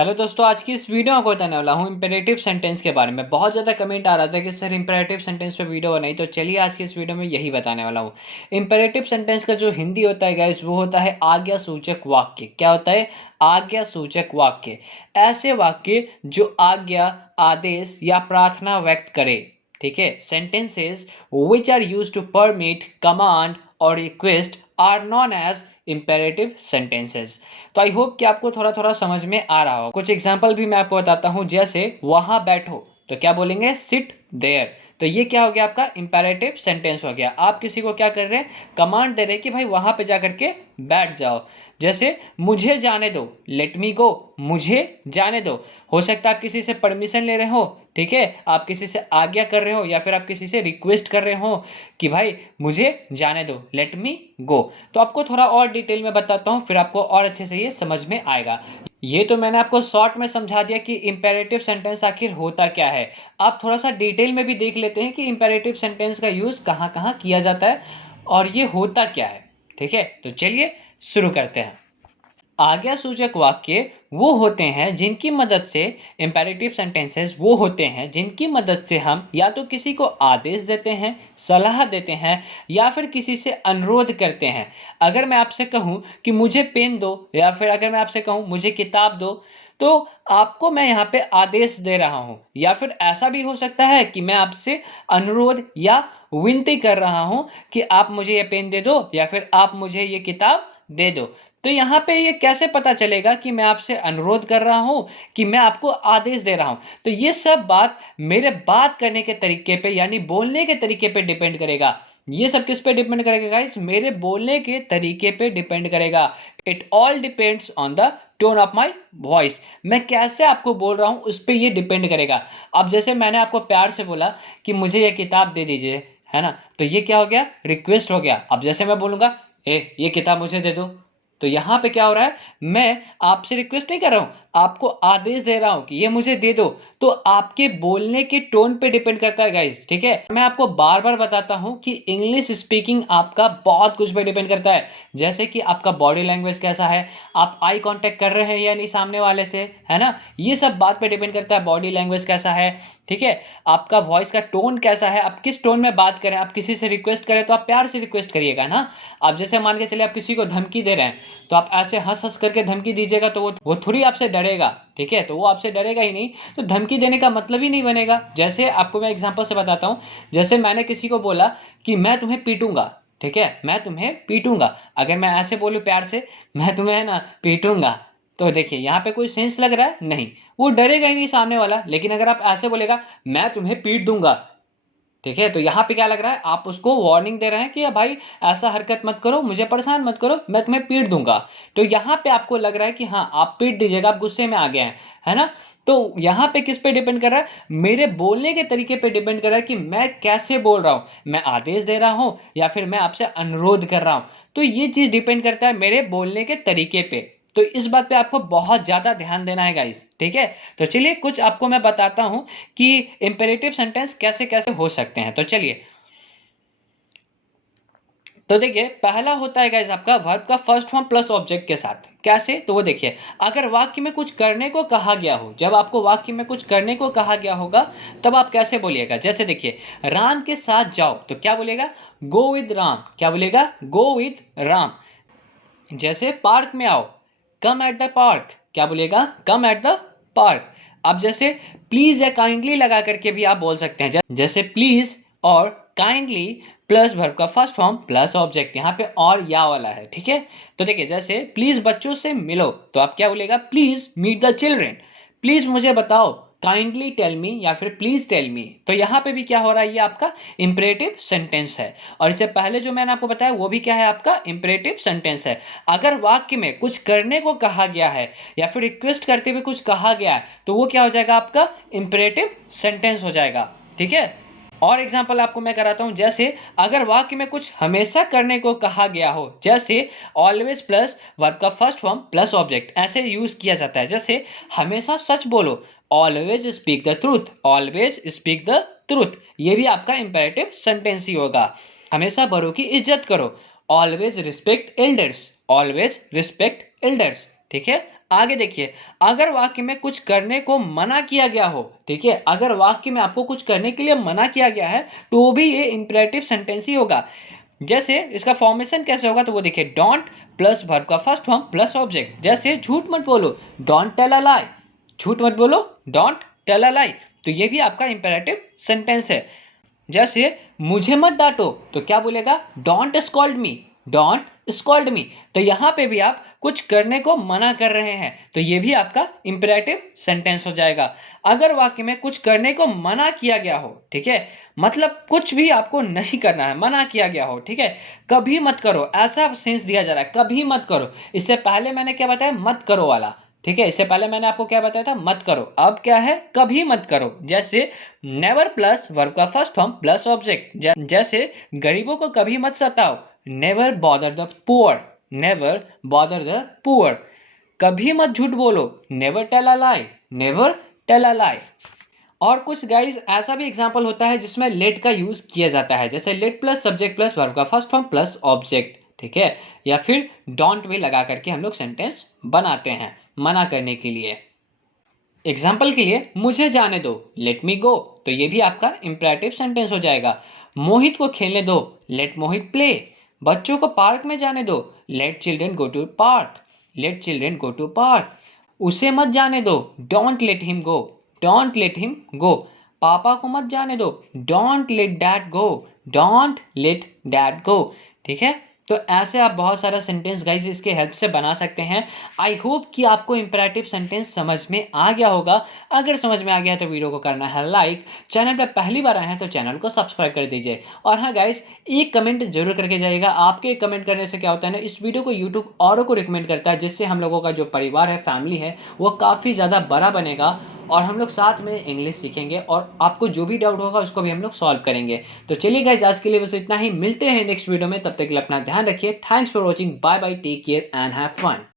Hello दोस्तों, आज की इस वीडियो में आपको बताने वाला हूँ इंपेरेटिव सेंटेंस के बारे में। बहुत ज़्यादा कमेंट आ रहा था कि सर इंपेरेटिव सेंटेंस पे वीडियो बनाई, तो चलिए आज की इस वीडियो में यही बताने वाला हूँ। इंपेरेटिव सेंटेंस का जो हिंदी होता है गाइस, वो होता है आज्ञासूचक वाक्य। क्या होता है? आज्ञासूचक वाक्य। ऐसे वाक्य जो आज्ञा, आदेश या प्रार्थना व्यक्त करे। ठीक है, sentences which are use to permit, command और request are known as imperative sentences. तो आई होप कि आपको थोड़ा थोड़ा समझ में आ रहा हो। कुछ एग्जाम्पल भी मैं आपको बताता हूं, जैसे वहां बैठो तो क्या बोलेंगे? Sit there. तो ये क्या हो गया? आपका इंपेरेटिव सेंटेंस हो गया। आप किसी को क्या कर रहे हैं? कमांड दे रहे हैं कि भाई वहां पे जाकर के बैठ जाओ। जैसे मुझे जाने दो, लेट मी गो, मुझे जाने दो। हो सकता है आप किसी से परमिशन ले रहे हो, ठीक है, आप किसी से आज्ञा कर रहे हो या फिर आप किसी से रिक्वेस्ट कर रहे हो कि भाई मुझे जाने दो, लेट मी गो। तो आपको थोड़ा और डिटेल में बताता हूँ, फिर आपको और अच्छे से ये समझ में आएगा। ये तो मैंने आपको शॉर्ट में समझा दिया कि इंपेरेटिव सेंटेंस आखिर होता क्या है। आप थोड़ा सा डिटेल में भी देख लेते हैं कि इंपेरेटिव सेंटेंस का यूज कहाँ कहाँ किया जाता है और ये होता क्या है। ठीक है, तो चलिए शुरू करते हैं। आज्ञा सूचक वाक्य वो होते हैं जिनकी मदद से, इंपेरेटिव सेंटेंसेस वो होते हैं जिनकी मदद से हम या तो किसी को आदेश देते हैं, सलाह देते हैं या फिर किसी से अनुरोध करते हैं। अगर मैं आपसे कहूं कि मुझे पेन दो या फिर अगर मैं आपसे कहूं मुझे किताब दो, तो आपको मैं यहाँ पे आदेश दे रहा हूं। या फिर ऐसा भी हो सकता है कि मैं आपसे अनुरोध या विनती कर रहा हूं कि आप मुझे ये पेन दे दो या फिर आप मुझे ये किताब दे दो। तो यहाँ पे ये कैसे पता चलेगा कि मैं आपसे अनुरोध कर रहा हूँ कि मैं आपको आदेश दे रहा हूँ? तो ये सब बात मेरे बात करने के तरीके पे यानी बोलने के तरीके पे डिपेंड करेगा। ये सब किस पे डिपेंड करेगा गाइस? मेरे बोलने के तरीके पे डिपेंड करेगा। It all depends on the tone of my voice. मैं कैसे आपको बोल रहा हूँ उस पर ये डिपेंड करेगा। अब जैसे मैंने आपको प्यार से बोला कि मुझे ये किताब दे दीजिए, है ना, तो ये क्या हो गया? रिक्वेस्ट हो गया। अब जैसे मैं बोलूंगा ए ये किताब मुझे दे दो, तो यहां पे क्या हो रहा है? मैं आपसे रिक्वेस्ट नहीं कर रहा हूं, आपको आदेश दे रहा हूं कि ये मुझे दे दो। तो आपके बोलने के टोन पे डिपेंड करता है गाइस। ठीक है, मैं आपको बार बार बताता हूं कि इंग्लिश स्पीकिंग आपका बहुत कुछ पे डिपेंड करता है। जैसे कि आपका बॉडी लैंग्वेज कैसा है, आप आई कांटेक्ट कर रहे हैं या नहीं सामने वाले से, है ना, ये सब बात पे डिपेंड करता है। बॉडी लैंग्वेज कैसा है, ठीक है, आपका वॉइस का टोन कैसा है, आप किस टोन में बात करें। आप किसी से रिक्वेस्ट करें तो आप प्यार से रिक्वेस्ट करिएगा ना। आप जैसे मान के चलिए आप किसी को धमकी दे रहे हैं, तो आप ऐसे हंस हंस करके धमकी दीजिएगा तो वो थोड़ी आपसे डरेगा। ठीक है, तो वो आपसे डरेगा ही नहीं, तो धमकी देने का मतलब ही नहीं बनेगा। जैसे आपको मैं एग्जांपल से बताता हूँ, जैसे मैंने किसी को बोला कि मैं तुम्हें पीटूंगा, ठीक है, मैं तुम्हें पीटूंगा। अगर मैं ऐसे बोलूं प्यार से, मैं तुम्हें है ना पीटूंगा, तो देखिए यहाँ पे कोई सेंस लग रहा है? नहीं, वो डरेगा ही नहीं सामने वाला। लेकिन अगर आप ऐसे बोलेगा मैं तुम्हें पीट दूंगा, ठीक है, तो यहाँ पे क्या लग रहा है? आप उसको वार्निंग दे रहे हैं कि भाई ऐसा हरकत मत करो, मुझे परेशान मत करो, मैं तुम्हें पीट दूंगा। तो यहाँ पे आपको लग रहा है कि हाँ आप पीट दीजिएगा, आप गुस्से में आ गए हैं, है ना। तो यहाँ पे किस पे डिपेंड कर रहा है? मेरे बोलने के तरीके पे डिपेंड कर रहा है कि मैं कैसे बोल रहा हूँ, मैं आदेश दे रहा हूँ या फिर मैं आपसे अनुरोध कर रहा हूँ। तो ये चीज डिपेंड करता है मेरे बोलने के तरीके पे। तो इस बात पे आपको बहुत ज्यादा ध्यान देना है गाइस। ठीक है, तो चलिए कुछ आपको मैं बताता हूं कि इंपेरेटिव सेंटेंस कैसे कैसे हो सकते हैं। तो चलिए, तो देखिए पहला होता है गाइस आपका वर्ब का फर्स्ट फॉर्म प्लस ऑब्जेक्ट के साथ। कैसे? तो वो देखिए, अगर वाक्य में कुछ करने को कहा गया हो, जब आपको वाक्य में कुछ करने को कहा गया होगा तब आप कैसे बोलिएगा? जैसे देखिए, राम के साथ जाओ तो क्या बोलेगा? Go with Ram. क्या बोलेगा? Go with Ram. जैसे पार्क में आओ, कम एट द पार्क। क्या बोलेगा? कम एट द पार्क। अब जैसे प्लीज या काइंडली लगा करके भी आप बोल सकते हैं। जैसे प्लीज और काइंडली प्लस वर्ब का फर्स्ट फॉर्म प्लस ऑब्जेक्ट, यहाँ पे और या वाला है। ठीक है, तो देखिए जैसे प्लीज बच्चों से मिलो तो आप क्या बोलेगा? Please meet the children. Please मुझे बताओ, काइंडली टेल मी या फिर प्लीज टेल मी। तो यहाँ पे भी क्या हो रहा है? ये आपका इंपरेटिव सेंटेंस है। और इससे पहले जो मैंने आपको बताया वो भी क्या है? आपका इंपरेटिव सेंटेंस है। अगर वाक्य में कुछ करने को कहा गया है या फिर रिक्वेस्ट करते हुए कुछ कहा गया है तो वो क्या हो जाएगा? आपका इंपरेटिव सेंटेंस हो जाएगा। ठीक है, और एग्जाम्पल आपको मैं कराता हूं। जैसे अगर वाक्य में कुछ हमेशा करने को कहा गया हो, जैसे ऑलवेज प्लस वर्ब का फर्स्ट फॉर्म प्लस ऑब्जेक्ट, ऐसे यूज किया जाता है। जैसे हमेशा सच बोलो, always speak the truth, always speak the truth, ये भी आपका इंपेरेटिव सेंटेंस ही होगा। हमेशा बड़ों की इज्जत करो, always respect elders, always respect elders. ठीक है, आगे देखिए, अगर वाक्य में कुछ करने को मना किया गया हो, ठीक है, अगर वाक्य में आपको कुछ करने के लिए मना किया गया है तो भी ये इंपेरेटिव सेंटेंस ही होगा। जैसे इसका फॉर्मेशन कैसे होगा तो वो देखिए, डोंट प्लस वर्ब का फर्स्ट फॉर्म प्लस ऑब्जेक्ट। जैसे झूठ मत बोलो, डोंट टेल अ लाई, झूठ मत बोलो, डोंट टेल अ लाई, तो ये भी आपका इंपेरेटिव सेंटेंस है। जैसे मुझे मत डांटो तो क्या बोलेगा, don't scold me, don't scold me. तो यहां पे भी आप कुछ करने को मना कर रहे हैं तो ये भी आपका इंपेरेटिव सेंटेंस हो जाएगा। अगर वाक्य में कुछ करने को मना किया गया हो, ठीक है, मतलब कुछ भी आपको नहीं करना है, मना किया गया हो, ठीक है, कभी मत करो ऐसा सेंस दिया जा रहा है, कभी मत करो। इससे पहले मैंने क्या बताया, मत करो वाला, ठीक है, इससे पहले मैंने आपको क्या बताया था, मत करो। अब क्या है, कभी मत करो। जैसे नेवर प्लस वर्ब का फर्स्ट फॉर्म प्लस ऑब्जेक्ट। जैसे गरीबों को कभी मत सताओ, never bother the poor, never bother the poor. कभी मत झूठ बोलो, never tell a lie, never tell a lie. और कुछ गाइस ऐसा भी एग्जांपल होता है जिसमें लेट का यूज किया जाता है, जैसे late plus subject plus verb का फर्स्ट फॉर्म प्लस ऑब्जेक्ट, ठीक है, या फिर डोंट भी लगा करके हम लोग सेंटेंस बनाते हैं मना करने के लिए। एग्जाम्पल के लिए, मुझे जाने दो, लेट मी गो, तो ये भी आपका इंपरेटिव सेंटेंस हो जाएगा। मोहित को खेलने दो, लेट मोहित प्ले। बच्चों को पार्क में जाने दो, let children go to park, let children go to park. उसे मत जाने दो, don't let him go, don't let him go. पापा को मत जाने दो, don't let dad go, don't let dad go, ठीक है। तो ऐसे आप बहुत सारा सेंटेंस गाइस इसके हेल्प से बना सकते हैं। आई होप कि आपको इंपरेटिव सेंटेंस समझ में आ गया होगा। अगर समझ में आ गया तो वीडियो को करना है लाइक, चैनल पर पहली बार आए हैं तो चैनल को सब्सक्राइब कर दीजिए। और हाँ गाइस, एक कमेंट जरूर करके जाइएगा। आपके कमेंट करने से क्या होता है ना, इस वीडियो को यूट्यूब औरों को रिकमेंड करता है, जिससे हम लोगों का जो परिवार है, फैमिली है, वो काफ़ी ज़्यादा बड़ा बनेगा और हम लोग साथ में इंग्लिश सीखेंगे और आपको जो भी डाउट होगा उसको भी हम लोग सॉल्व करेंगे। तो चलिए गाइस, आज के लिए बस इतना ही, मिलते हैं नेक्स्ट वीडियो में, तब तक के लिए अपना ध्यान रखिए। Thanks for watching, bye bye, take care and have fun.